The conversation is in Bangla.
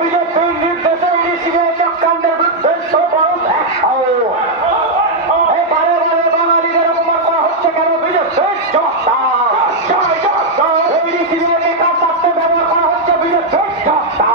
বিজেপির নির্দেশে ইলিশিয়া চক্রান্তের বিরুদ্ধে বারে বারে বাঙালিদের অপমান করা হচ্ছে কেন? বিজেপির জবাব ইলিশিয়াকে কাজ ব্যবহার করা হচ্ছে বিজেপির জবাব।